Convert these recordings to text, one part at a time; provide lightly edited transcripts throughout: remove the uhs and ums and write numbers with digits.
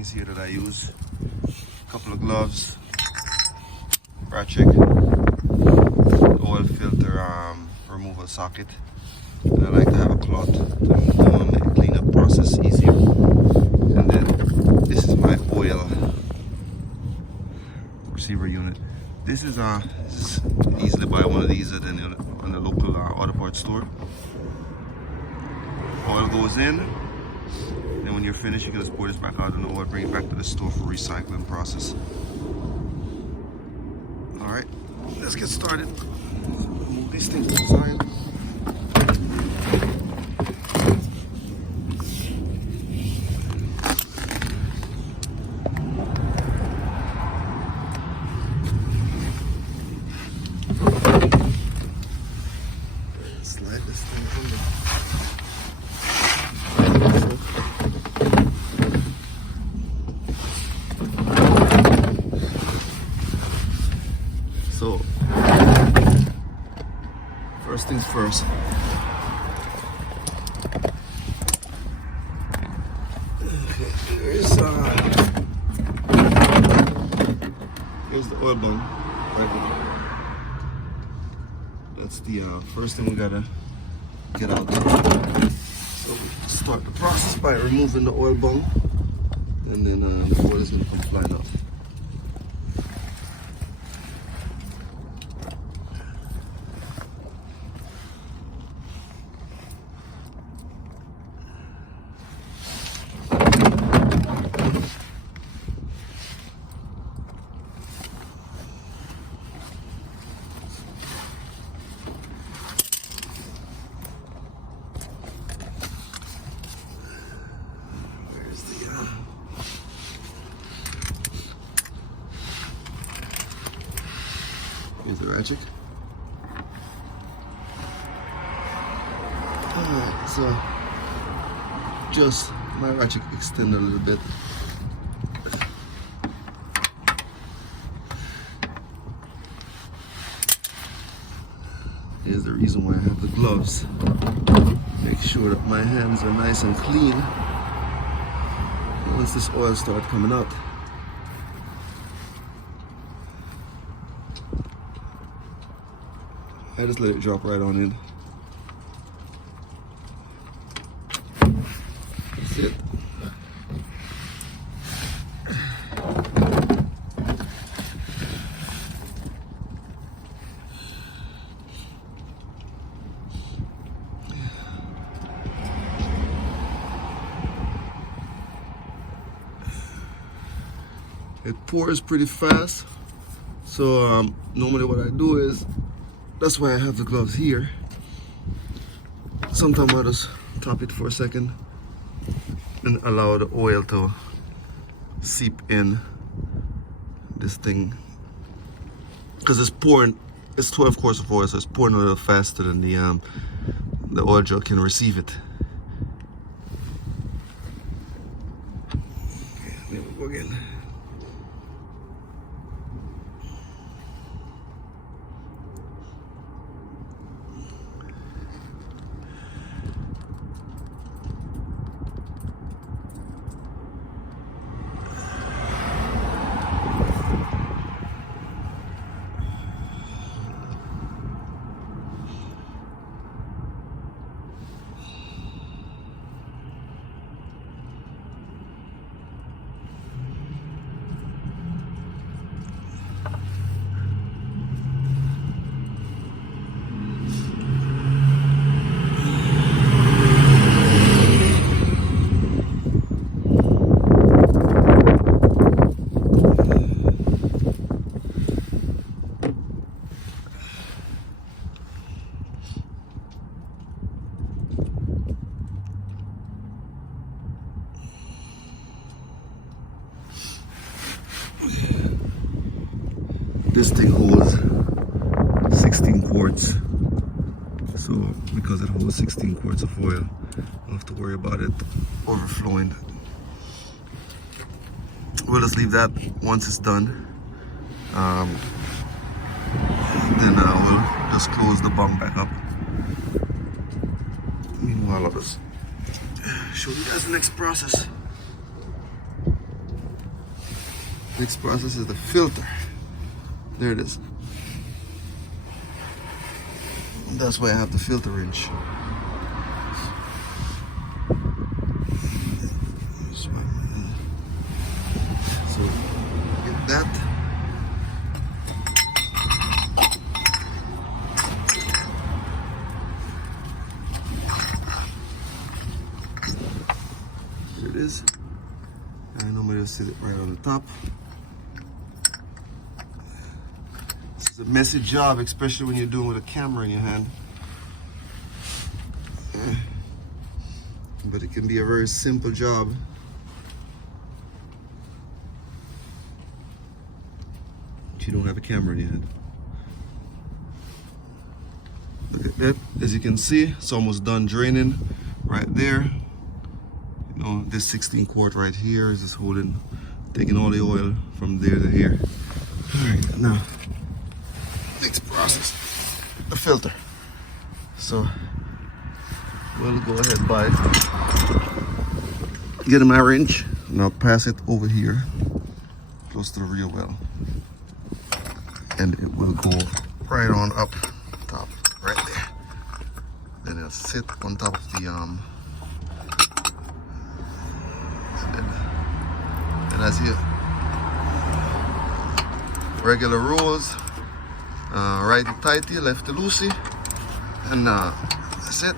things here that I use. A couple of gloves, ratchet, oil filter removal socket, and I like to have a cloth to make the cleanup process easier. And then this is my oil receiver unit. This is easily buy one of these at the local auto parts store. Oil goes in, and when you're finished, you can just pour this back out in the oil, bring it back to the store for recycling process. All right, let's get started. Move these things to the side. Slide this thing under. So, first things first. Okay, here's the oil bung. Right now. That's the first thing we gotta get out. So we start the process by removing the oil bung, and then the oil is gonna come flying out. Here's the ratchet. Alright, so just my ratchet extend a little bit. Here's the reason why I have the gloves. Make sure that my hands are nice and clean once this oil starts coming out. I just let it drop right on in. That's it. It pours pretty fast, so normally what I do is, that's why I have the gloves here. Sometimes I just top it for a second and allow the oil to seep in this thing, because it's pouring. It's 12 quarts of oil, so it's pouring a little faster than the oil jug can receive it. Okay, there we go again. This thing holds 16 quarts, so because it holds 16 quarts of oil, I don't have to worry about it overflowing. We'll just leave that. Once it's done, then we'll just close the bung back up. Meanwhile, I'll just show you guys the next process. Next process is the filter. There it is. And that's why I have the filter wrench. So get that. There it is. I normally just sit it right on the top. This is a messy job, especially when you're doing with a camera in your hand. But it can be a very simple job. If you don't have a camera in your hand. Look at that. As you can see, it's almost done draining right there. You know, this 16 quart right here is just holding, taking all the oil from there to here. All right, now, next process, the filter. So, we'll go ahead by getting my wrench, and I'll pass it over here, close to the rear well. And it will go right on up top, right there. Then it'll sit on top of the and as you regular rules, right tighty, left loosey, and that's it.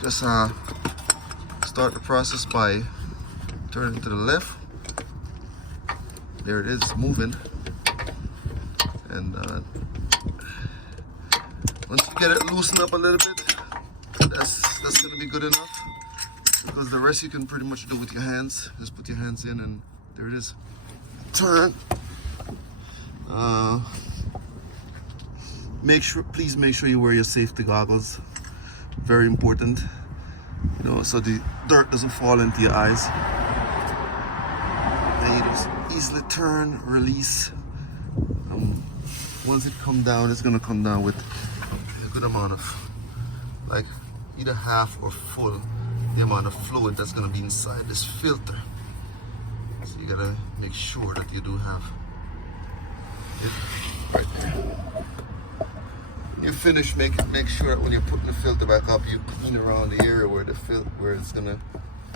Just start the process by turning to the left. There it is, moving. And once you get it loosened up a little bit, that's gonna be good enough, because the rest you can pretty much do with your hands. Just put your hands in and there it is. Turn. Please make sure you wear your safety goggles. Very important, you know, so the dirt doesn't fall into your eyes. Then you just easily turn, release. Once it comes down, it's gonna come down with a good amount of, like, either half or full the amount of fluid that's gonna be inside this filter. So you gotta make sure that you do have it right there. When you finish, make sure that when you're putting the filter back up, you clean around the area where where it's gonna.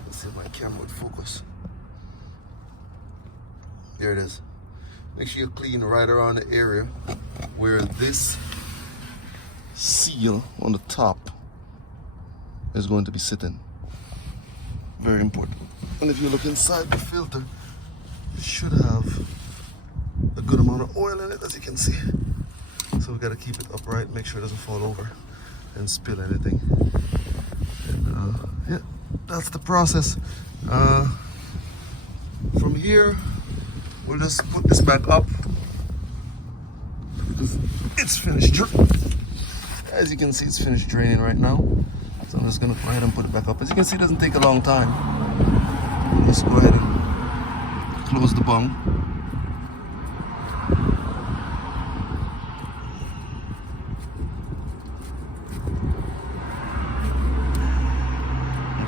Let's see if my camera would focus. There it is. Make sure you clean right around the area where this seal on the top is going to be sitting. Very important. And if you look inside the filter, it should have a good amount of oil in it, as you can see. So we gotta keep it upright, make sure it doesn't fall over and spill anything. And yeah, that's the process. From here, we'll just put this back up because it's finished. As you can see, it's finished draining right now. So I'm just gonna go ahead and put it back up. As you can see, it doesn't take a long time. Just go ahead and close the bung.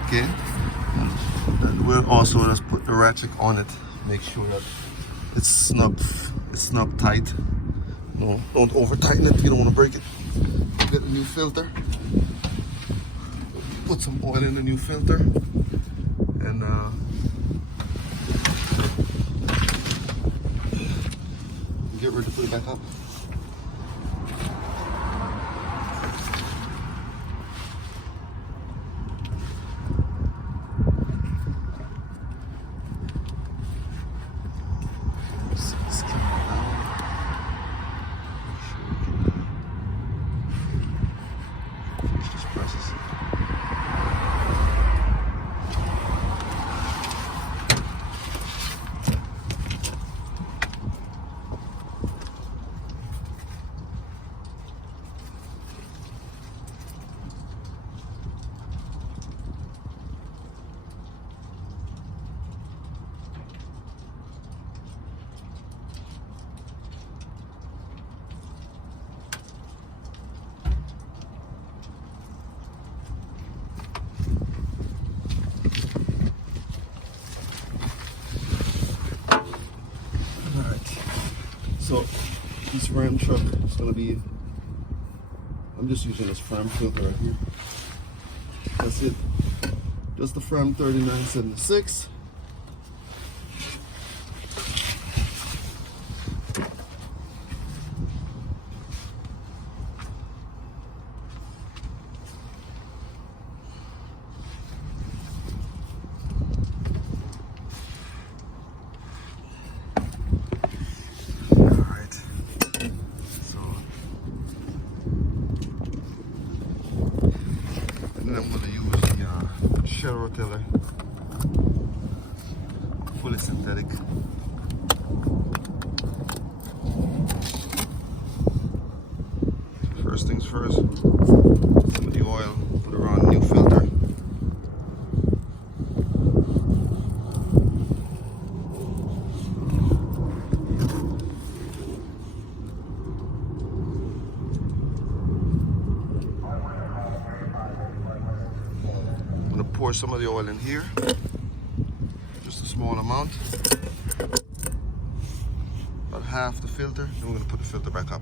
Okay. And we'll also just put the ratchet on it. Make sure that it's snug tight. No, don't over tighten it. You don't want to break it. Get a new filter. Put some oil in the new filter, and get ready to put it back up. So this Ram truck is gonna be, I'm just using this Fram filter right here. That's it. Just the Fram 3976. I'm going to use the shell roteller, fully synthetic. First things first, some of the oil, put around the new filter. I'm going to pour some of the oil in here, just a small amount, about half the filter, then we're going to put the filter back up.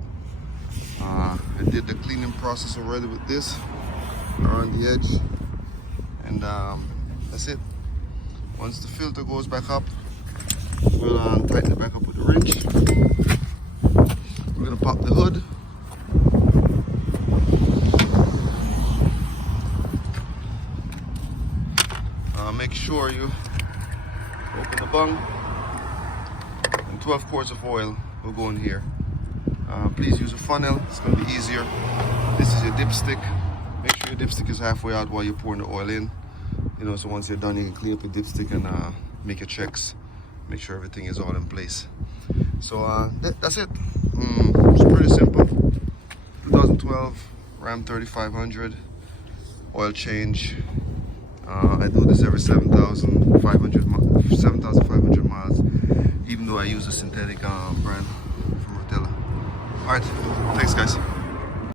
I did the cleaning process already with this around the edge, and that's it. Once the filter goes back up, we'll tighten it back up with the wrench. We're going to pop the hood. Make sure you open the bung, and 12 quarts of oil will go in here. Please use a funnel, it's going to be easier. This is your dipstick. Make sure your dipstick is halfway out while you're pouring the oil in. You know, so once you're done, you can clean up your dipstick and make your checks. Make sure everything is all in place. So that's it. It's pretty simple. 2012 Ram 3500 oil change. I do this every 7,500 miles, even though I use a synthetic brand from Rotella. Alright, thanks guys.